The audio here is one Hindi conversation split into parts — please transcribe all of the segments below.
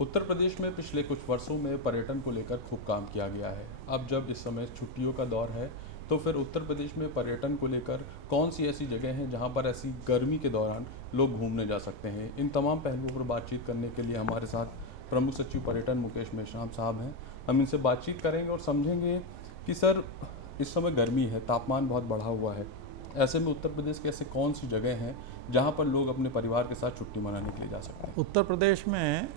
उत्तर प्रदेश में पिछले कुछ वर्षों में पर्यटन को लेकर खूब काम किया गया है। अब जब इस समय छुट्टियों का दौर है, तो फिर उत्तर प्रदेश में पर्यटन को लेकर कौन सी ऐसी जगह हैं जहां पर ऐसी गर्मी के दौरान लोग घूमने जा सकते हैं? इन तमाम पहलुओं पर बातचीत करने के लिए हमारे साथ प्रमुख सचिव पर्यटन मुकेश मेश्राम साहब हैं। हम इनसे बातचीत करेंगे और समझेंगे कि सर, इस समय गर्मी है, तापमान बहुत बढ़ा हुआ है। ऐसे में उत्तर प्रदेश के ऐसे कौन सी जगह हैं जहां पर लोग अपने परिवार के साथ छुट्टी मनाने के लिए जा सकते हैं? उत्तर प्रदेश में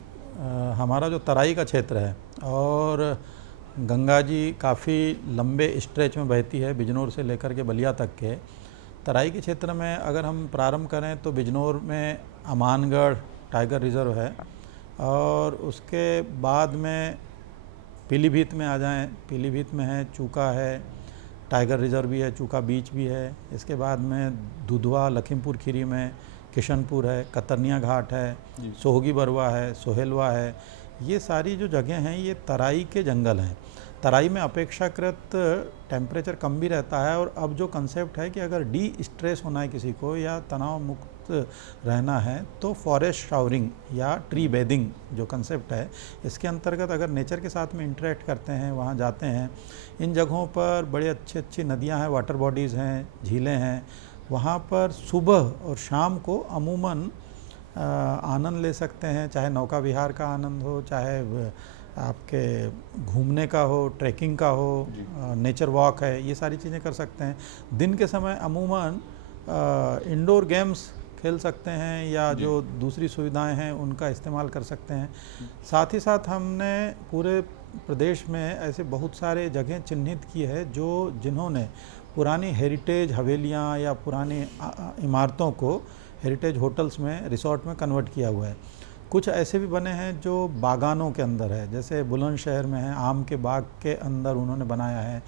हमारा जो तराई का क्षेत्र है और गंगा जी काफ़ी लंबे स्ट्रेच में बहती है, बिजनौर से लेकर के बलिया तक के। तराई के क्षेत्र में अगर हम प्रारंभ करें तो बिजनौर में अमानगढ़ टाइगर रिज़र्व है, और उसके बाद में पीलीभीत में आ जाएं, पीलीभीत में है चूका है, टाइगर रिज़र्व भी है, चूका बीच भी है। इसके बाद में दुधवा लखीमपुर खीरी में किशनपुर है, कतरनिया घाट है, सोहगी बरवा है, सोहेलवा है। ये सारी जो जगह हैं ये तराई के जंगल हैं। तराई में अपेक्षाकृत टेम्परेचर कम भी रहता है, और अब जो कंसेप्ट है कि अगर डी स्ट्रेस होना है किसी को या तनाव मुक्त रहना है तो फॉरेस्ट शावरिंग या ट्री बेदिंग जो कंसेप्ट है, इसके अंतर्गत अगर नेचर के साथ में इंटरेक्ट करते हैं, वहाँ जाते हैं, इन जगहों पर बड़ी अच्छी अच्छी नदियाँ हैं, वाटर बॉडीज़ हैं, झीलें हैं। वहाँ पर सुबह और शाम को अमूमन आनंद ले सकते हैं, चाहे नौका विहार का आनंद हो, चाहे आपके घूमने का हो, ट्रैकिंग का हो, नेचर वॉक है, ये सारी चीज़ें कर सकते हैं। दिन के समय अमूमन इंडोर गेम्स खेल सकते हैं या जो दूसरी सुविधाएं हैं उनका इस्तेमाल कर सकते हैं। साथ ही साथ हमने पूरे प्रदेश में ऐसे बहुत सारे जगह चिन्हित की है जो जिन्होंने पुरानी हेरिटेज हवेलियां या पुरानी इमारतों को हेरिटेज होटल्स में, रिसोर्ट में कन्वर्ट किया हुआ है। कुछ ऐसे भी बने हैं जो बागानों के अंदर है, जैसे बुलंदशहर में है, आम के बाग के अंदर उन्होंने बनाया है।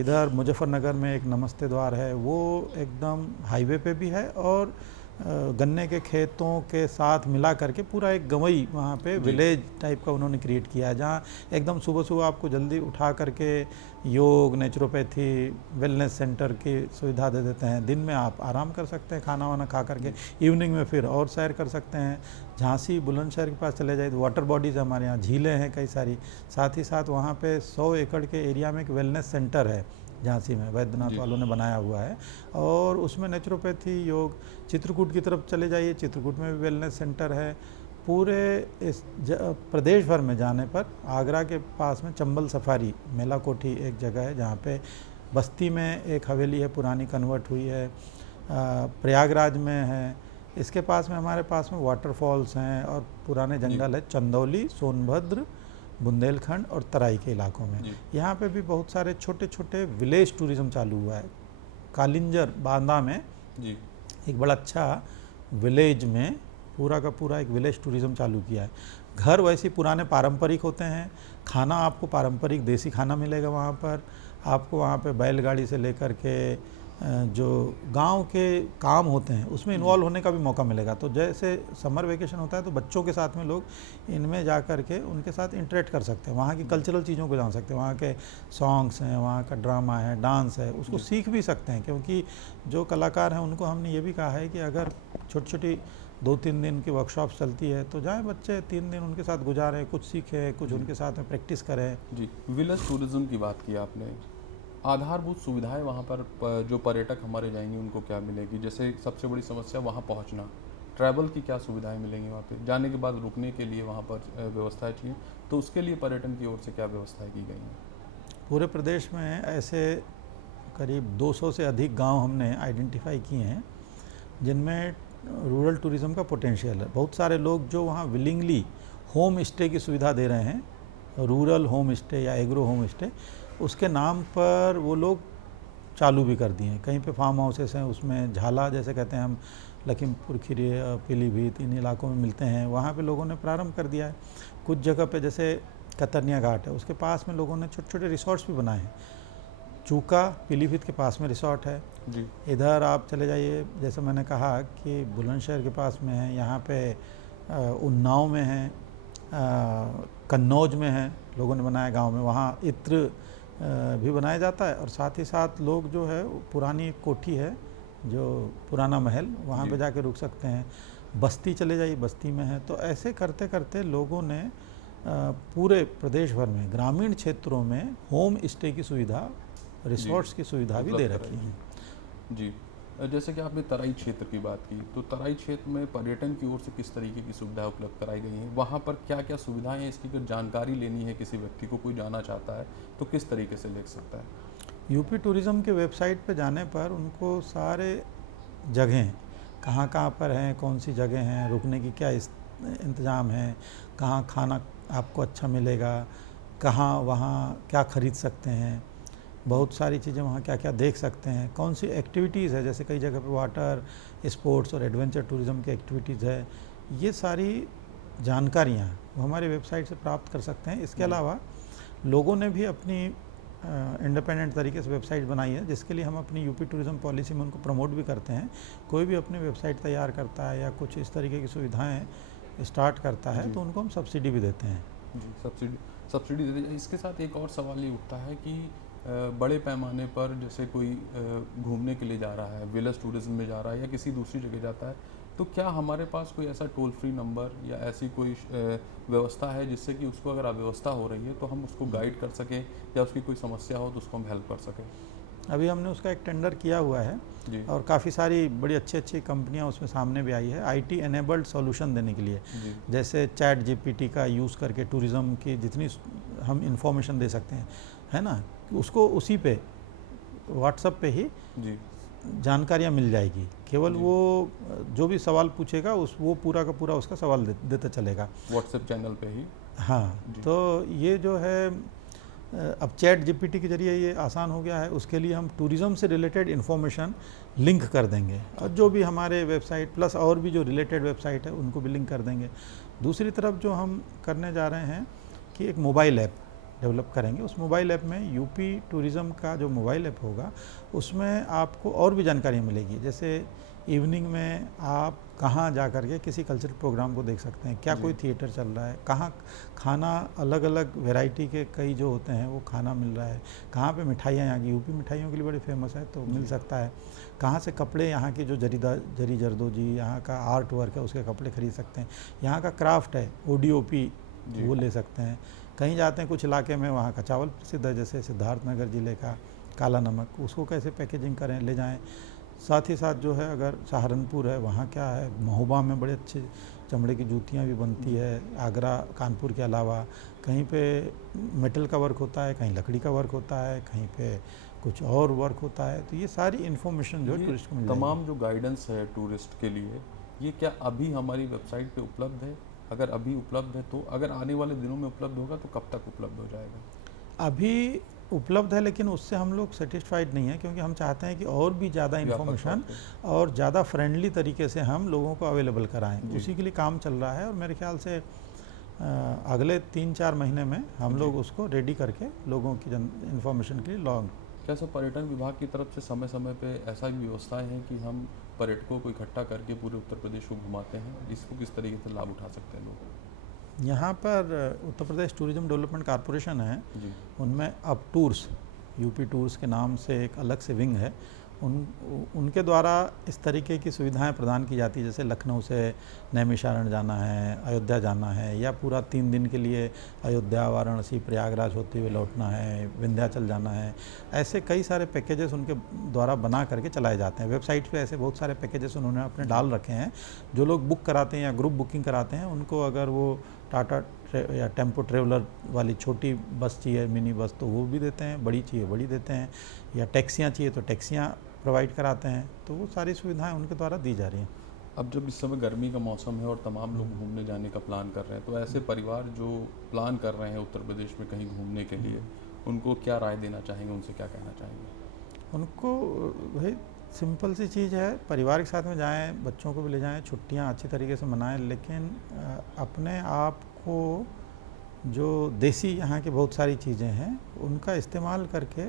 इधर मुजफ्फरनगर में एक नमस्ते द्वार है, वो एकदम हाईवे पे भी है और गन्ने के खेतों के साथ मिला करके पूरा एक गंवई वहाँ पे विलेज टाइप का उन्होंने क्रिएट किया है, जहाँ एकदम सुबह सुबह आपको जल्दी उठा करके योग, नेचुरोपैथी, वेलनेस सेंटर की सुविधा दे देते हैं। दिन में आप आराम कर सकते हैं खाना वाना खा करके, इवनिंग में फिर और सैर कर सकते हैं। झांसी बुलंदशहर के पास चले जाए तो वाटर बॉडीज़ हमारे यहाँ, झीलें हैं कई सारी। साथ ही साथ वहाँ पे 100 एकड़ के एरिया में एक वेलनेस सेंटर है झांसी में, वैद्यनाथ वालों ने बनाया हुआ है, और उसमें नेचुरोपैथी, योग। चित्रकूट की तरफ चले जाइए, चित्रकूट में भी वेलनेस सेंटर है। पूरे इस प्रदेश भर में जाने पर आगरा के पास में चंबल सफारी मेला कोठी एक जगह है, जहाँ पे बस्ती में एक हवेली है पुरानी, कन्वर्ट हुई है। प्रयागराज में है। इसके पास में हमारे पास में वाटरफॉल्स हैं और पुराने जंगल है, चंदौली, सोनभद्र, बुंदेलखंड और तराई के इलाकों में। यहाँ पे भी बहुत सारे छोटे छोटे विलेज टूरिज़्म चालू हुआ है। कालिंजर बांदा में एक बड़ा अच्छा विलेज में पूरा का पूरा एक विलेज टूरिज़्म चालू किया है। घर वैसे पुराने पारंपरिक होते हैं, खाना आपको पारंपरिक देसी खाना मिलेगा वहाँ पर। आपको वहाँ पे बैलगाड़ी से लेकर के जो गांव के काम होते हैं उसमें इन्वॉल्व होने का भी मौका मिलेगा। तो जैसे समर वेकेशन होता है तो बच्चों के साथ में लोग इनमें जा कर के उनके साथ इंटरेक्ट कर सकते हैं, वहाँ की कल्चरल चीज़ों को जान सकते हैं, वहाँ के सॉन्ग्स हैं, वहाँ का ड्रामा है, डांस है, उसको सीख भी सकते हैं। क्योंकि जो कलाकार हैं उनको हमने ये भी कहा है कि अगर छोटी छोटी 2-3 दिन की वर्कशॉप चलती है तो जाएँ बच्चे 3 दिन उनके साथ गुजारें, कुछ सीखें, कुछ उनके साथ में प्रैक्टिस करें। विलेज टूरिज़्म की बात की आपने, आधारभूत सुविधाएं वहाँ पर जो पर्यटक हमारे जाएंगे उनको क्या मिलेगी? जैसे सबसे बड़ी समस्या वहाँ पहुँचना, ट्रैवल की क्या सुविधाएं मिलेंगी वहाँ पे? जाने के बाद रुकने के लिए वहाँ पर व्यवस्थाएं चाहिए, तो उसके लिए पर्यटन की ओर से क्या व्यवस्थाएं की गई हैं? पूरे प्रदेश में ऐसे करीब 200 से अधिक गांव हमने आइडेंटिफाई किए हैं जिनमें रूरल टूरिज़्म का पोटेंशियल है। बहुत सारे लोग जो वहाँ विलिंगली होम स्टे की सुविधा दे रहे हैं, रूरल होम स्टे या एग्रो होम स्टे, उसके नाम पर वो लोग चालू भी कर दिए हैं। कहीं पे फार्म हाउसेस हैं, उसमें झाला जैसे कहते हैं हम, लखीमपुर खीरी, पीलीभीत, इन इलाकों में मिलते हैं, वहाँ पे लोगों ने प्रारंभ कर दिया है। कुछ जगह पे जैसे कतरनिया घाट है, उसके पास में लोगों ने छोटे छोटे रिसोर्ट्स भी बनाए हैं। चूका पीलीभीत के पास में रिसोर्ट है जी। इधर आप चले जाइए, जैसे मैंने कहा कि बुलंदशहर के पास में है, यहाँ पे उन्नाव में है, कन्नौज में है, लोगों ने बनाया गांव में, वहाँ इत्र भी बनाया जाता है। और साथ ही साथ लोग जो है पुरानी कोठी है, जो पुराना महल, वहाँ पे जाके रुक सकते हैं। बस्ती चले जाइए, बस्ती में है। तो ऐसे करते करते लोगों ने पूरे प्रदेश भर में ग्रामीण क्षेत्रों में होम स्टे की सुविधा, रिसोर्ट्स की सुविधा भी दे उपलब्ध रखी है। जी। जैसे कि आपने तराई क्षेत्र की बात की, तो तराई क्षेत्र में पर्यटन की ओर से किस तरीके की सुविधाएं उपलब्ध कराई गई हैं? वहाँ पर क्या क्या सुविधाएं हैं? इसकी अगर जानकारी लेनी है किसी व्यक्ति को, कोई जाना चाहता है, तो किस तरीके से देख सकता है? यूपी टूरिज़्म के वेबसाइट पे जाने पर उनको सारे जगहें कहाँ कहाँ पर हैं, कौन सी जगह हैं, रुकने की क्या इंतज़ाम है, कहाँ खाना आपको अच्छा मिलेगा, कहाँ वहाँ क्या ख़रीद सकते हैं, बहुत सारी चीज़ें वहाँ क्या क्या देख सकते हैं, कौन सी एक्टिविटीज़ है, जैसे कई जगह पे वाटर स्पोर्ट्स और एडवेंचर टूरिज़्म की एक्टिविटीज़ है, ये सारी जानकारियाँ वो हमारे वेबसाइट से प्राप्त कर सकते हैं। इसके अलावा लोगों ने भी अपनी इंडिपेंडेंट तरीके से वेबसाइट बनाई है, जिसके लिए हम अपनी यूपी टूरिज़्म पॉलिसी में उनको प्रमोट भी करते हैं। कोई भी अपनी वेबसाइट तैयार करता है या कुछ इस तरीके की सुविधाएं स्टार्ट करता है तो उनको हम सब्सिडी भी देते हैं। जी, सब्सिडी देते हैं। इसके साथ एक और सवाल ये उठता है कि बड़े पैमाने पर जैसे कोई घूमने के लिए जा रहा है, विलेज टूरिज्म में जा रहा है या किसी दूसरी जगह जाता है, तो क्या हमारे पास कोई ऐसा टोल फ्री नंबर या ऐसी कोई व्यवस्था है जिससे कि उसको अगर अव्यवस्था हो रही है तो हम उसको गाइड कर सकें, या उसकी कोई समस्या हो तो उसको हम हेल्प कर सकें? अभी हमने उसका एक टेंडर किया हुआ है जी। और काफ़ी सारी बड़ी अच्छी अच्छी कंपनियां उसमें सामने भी आई है आईटी एनेबल्ड सॉल्यूशन देने के लिए। जी। जैसे चैट जीपीटी का यूज़ करके टूरिज़्म की जितनी हम इंफॉर्मेशन दे सकते हैं, है ना, उसको उसी पे व्हाट्सएप पे ही जी। जानकारियाँ मिल जाएगी। केवल जी। वो जो भी सवाल पूछेगा वो पूरा का पूरा उसका सवाल देता चलेगा व्हाट्सएप चैनल पे ही। हाँ, जी। तो ये जो है अब चैट जीपीटी के जरिए ये आसान हो गया है। उसके लिए हम टूरिज़्म से रिलेटेड इन्फॉर्मेशन लिंक कर देंगे और जो भी हमारे वेबसाइट प्लस और भी जो रिलेटेड वेबसाइट है उनको भी लिंक कर देंगे। दूसरी तरफ जो हम करने जा रहे हैं कि एक मोबाइल ऐप डेवलप करेंगे। उस मोबाइल ऐप में यूपी टूरिज़्म का जो मोबाइल ऐप होगा उसमें आपको और भी जानकारियाँ मिलेगी। जैसे इवनिंग में आप कहाँ जा कर के किसी कल्चरल प्रोग्राम को देख सकते हैं, क्या कोई थिएटर चल रहा है, कहाँ खाना अलग अलग वैरायटी के कई जो होते हैं वो खाना मिल रहा है, कहाँ पे मिठाइयाँ, यहाँ की यूपी मिठाइयों के लिए बड़ी फेमस है तो मिल सकता है, कहाँ से कपड़े यहाँ की जो जरी जरदोजी यहाँ का आर्ट वर्क है उसके कपड़े खरीद सकते हैं, यहाँ का क्राफ्ट है ODOP वो ले सकते हैं। कहीं जाते हैं कुछ इलाके में वहाँ का चावल प्रसिद्ध है, जैसे सिद्धार्थनगर ज़िले का काला नमक, उसको कैसे पैकेजिंग करें ले जाएं। साथ ही साथ जो है अगर सहारनपुर है वहाँ क्या है, महोबा में बड़े अच्छे चमड़े की जूतियाँ भी बनती है। आगरा कानपुर के अलावा कहीं पे मेटल का वर्क होता है, कहीं लकड़ी का वर्क होता है, कहीं पे कुछ और वर्क होता है। तो ये सारी इन्फॉर्मेशन जो है टूरिस्ट को मिल जाएगी। तमाम जो गाइडेंस है टूरिस्ट के लिए, ये क्या अभी हमारी वेबसाइट पे उपलब्ध है? अगर अभी उपलब्ध है तो अगर आने वाले दिनों में उपलब्ध होगा तो कब तक उपलब्ध हो जाएगा? अभी उपलब्ध है लेकिन उससे हम लोग सेटिस्फाइड नहीं है, क्योंकि हम चाहते हैं कि और भी ज़्यादा इन्फॉर्मेशन और ज़्यादा फ्रेंडली तरीके से हम लोगों को अवेलेबल कराएं। उसी के लिए काम चल रहा है और मेरे ख्याल से अगले 3-4 महीने में हम लोग उसको रेडी करके लोगों की इन्फॉर्मेशन के लिए लॉन्च। क्या सब पर्यटन विभाग की तरफ से समय समय पे ऐसा भी व्यवस्थाएं हैं कि हम पर्यटकों को इकट्ठा करके पूरे उत्तर प्रदेश को घुमाते हैं? इसको किस तरीके से लाभ उठा सकते हैं लोग? यहाँ पर Uttar Pradesh tourism development corporation है जी। उनमें अब टूर्स, यूपी टूर्स के नाम से एक अलग से विंग है। उनके द्वारा इस तरीके की सुविधाएं प्रदान की जाती है, जैसे लखनऊ से नैमिषारण्य जाना है, अयोध्या जाना है, या पूरा 3 दिन के लिए अयोध्या वाराणसी प्रयागराज होते हुए लौटना है, विंध्याचल जाना है। ऐसे कई सारे पैकेजेस उनके द्वारा बना करके चलाए जाते हैं। वेबसाइट पे ऐसे बहुत सारे पैकेजेस उन्होंने अपने डाल रखे हैं। जो लोग बुक कराते हैं या ग्रुप बुकिंग कराते हैं उनको अगर वो टाटा या टेम्पो ट्रेवलर वाली छोटी बस चाहिए, मिनी बस, तो वो भी देते हैं, बड़ी चाहिए बड़ी देते हैं, या टैक्सियाँ चाहिए तो टैक्सियाँ प्रोवाइड कराते हैं। तो वो सारी सुविधाएं उनके द्वारा दी जा रही हैं। अब जब इस समय गर्मी का मौसम है और तमाम लोग घूमने जाने का प्लान कर रहे हैं, तो ऐसे परिवार जो प्लान कर रहे हैं उत्तर प्रदेश में कहीं घूमने के लिए, उनको क्या राय देना चाहेंगे, उनसे क्या कहना चाहेंगे? उनको भाई सिंपल सी चीज़ है, परिवार के साथ में जाएं, बच्चों को भी ले जाएं, छुट्टियां अच्छी तरीके से मनाएं, लेकिन अपने आप को जो देसी यहाँ की बहुत सारी चीज़ें हैं उनका इस्तेमाल करके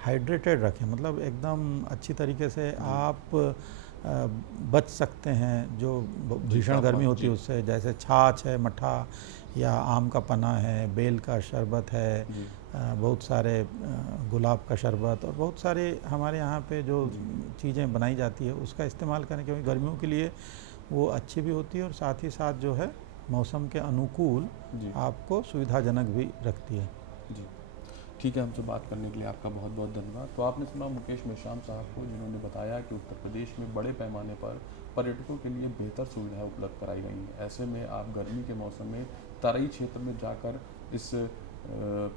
हाइड्रेटेड रखें। मतलब एकदम अच्छी तरीके से आप बच सकते हैं जो भीषण गर्मी होती है उससे, जैसे छाछ है, मठा या आम का पना है, बेल का शरबत है, बहुत सारे गुलाब का शरबत और बहुत सारे हमारे यहाँ पे जो चीज़ें बनाई जाती है उसका इस्तेमाल करें, क्योंकि गर्मियों के लिए वो अच्छी भी होती है और साथ ही साथ जो है मौसम के अनुकूल जी आपको सुविधाजनक भी रखती है। जी। ठीक है, हमसे बात करने के लिए आपका बहुत बहुत धन्यवाद। तो आपने सुना मुकेश मेश्राम साहब को, जिन्होंने बताया कि उत्तर प्रदेश में बड़े पैमाने पर पर्यटकों के लिए बेहतर सुविधाएं उपलब्ध कराई गई हैं। ऐसे में आप गर्मी के मौसम में तराई क्षेत्र में जाकर इस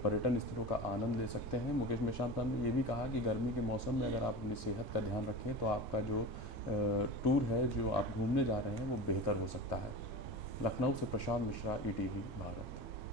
पर्यटन स्थलों का आनंद ले सकते हैं। मुकेश मेश्राम साहब ने ये भी कहा कि गर्मी के मौसम में अगर आप अपनी सेहत का ध्यान रखें तो आपका जो टूर है, जो आप घूमने जा रहे हैं, वो बेहतर हो सकता है। लखनऊ से प्रशांत मिश्रा, ईटीवी भारत।